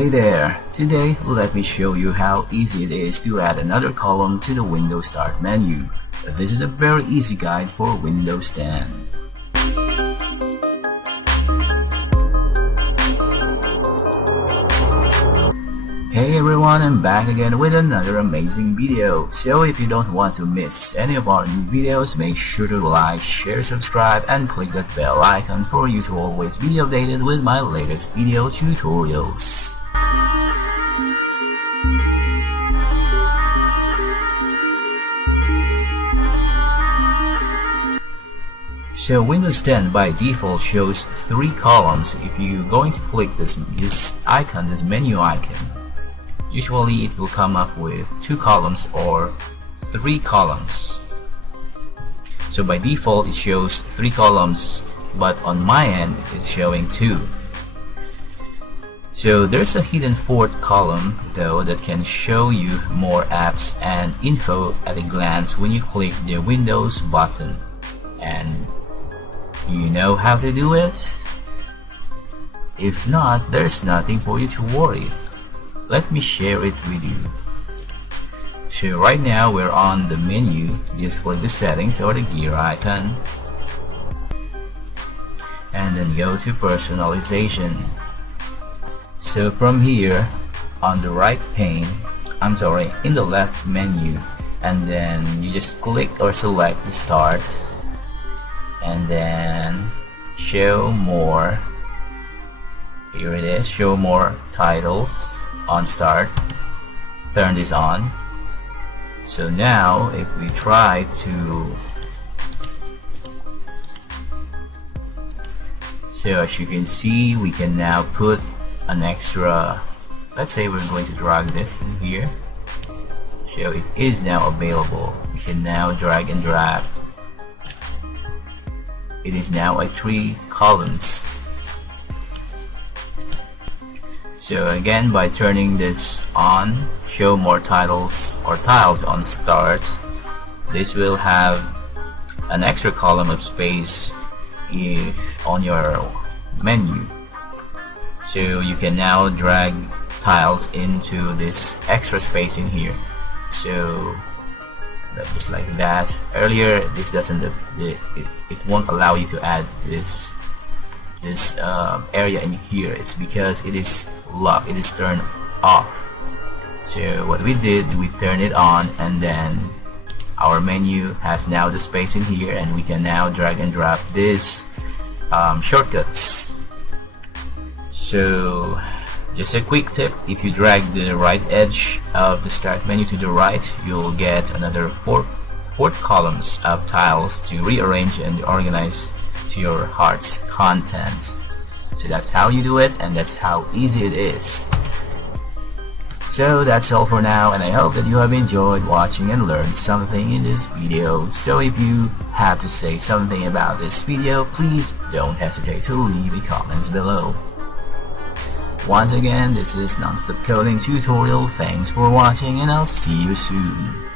Hey there! Today, let me show you how easy it is to add another column to the Windows Start menu. This is a very easy guide for Windows 10. Hey everyone, I'm back again with another amazing video. So if you don't want to miss any of our new videos, make sure to like, share, subscribe, and click that bell icon for you to always be updated with my latest video tutorials. So Windows 10 by default shows 3 columns. If you're going to click this icon, this menu icon, usually it will come up with 2 columns or 3 columns. So by default it shows 3 columns, but on my end it's showing 2. So there's a hidden 4th column though that can show you more apps and info at a glance when you click the Windows button. And do you know how to do it? If not, there's nothing for you to worry. Let me share it with you. So right now we're on the menu. Just click the settings or the gear icon and then go to personalization. So from here on the right pane, in the left menu, and then you just click or select the start and then show more. Here it is, show more titles on start. Turn this on. So now if we try to, so as you can see, we can now put an extra, let's say we're going to drag this in here. So it is now available. We can now drag and drop. It is now a 3 columns. So again, by turning this on, show more titles or tiles on start, this will have an extra column of space if on your menu. So you can now drag tiles into this extra space in here. So just like that. Earlier this doesn't, it won't allow you to add this area in here. It's because it is locked, it is turned off. So what we did, we turned it on, and then our menu has now the space in here, and we can now drag and drop this shortcuts. So just a quick tip, if you drag the right edge of the start menu to the right, you'll get another 4 columns of tiles to rearrange and organize to your heart's content. So that's how you do it, and that's how easy it is. So that's all for now, and I hope that you have enjoyed watching and learned something in this video. So if you have to say something about this video, please don't hesitate to leave the comments below. Once again, this is Nonstop Coding Tutorial. Thanks for watching, and I'll see you soon.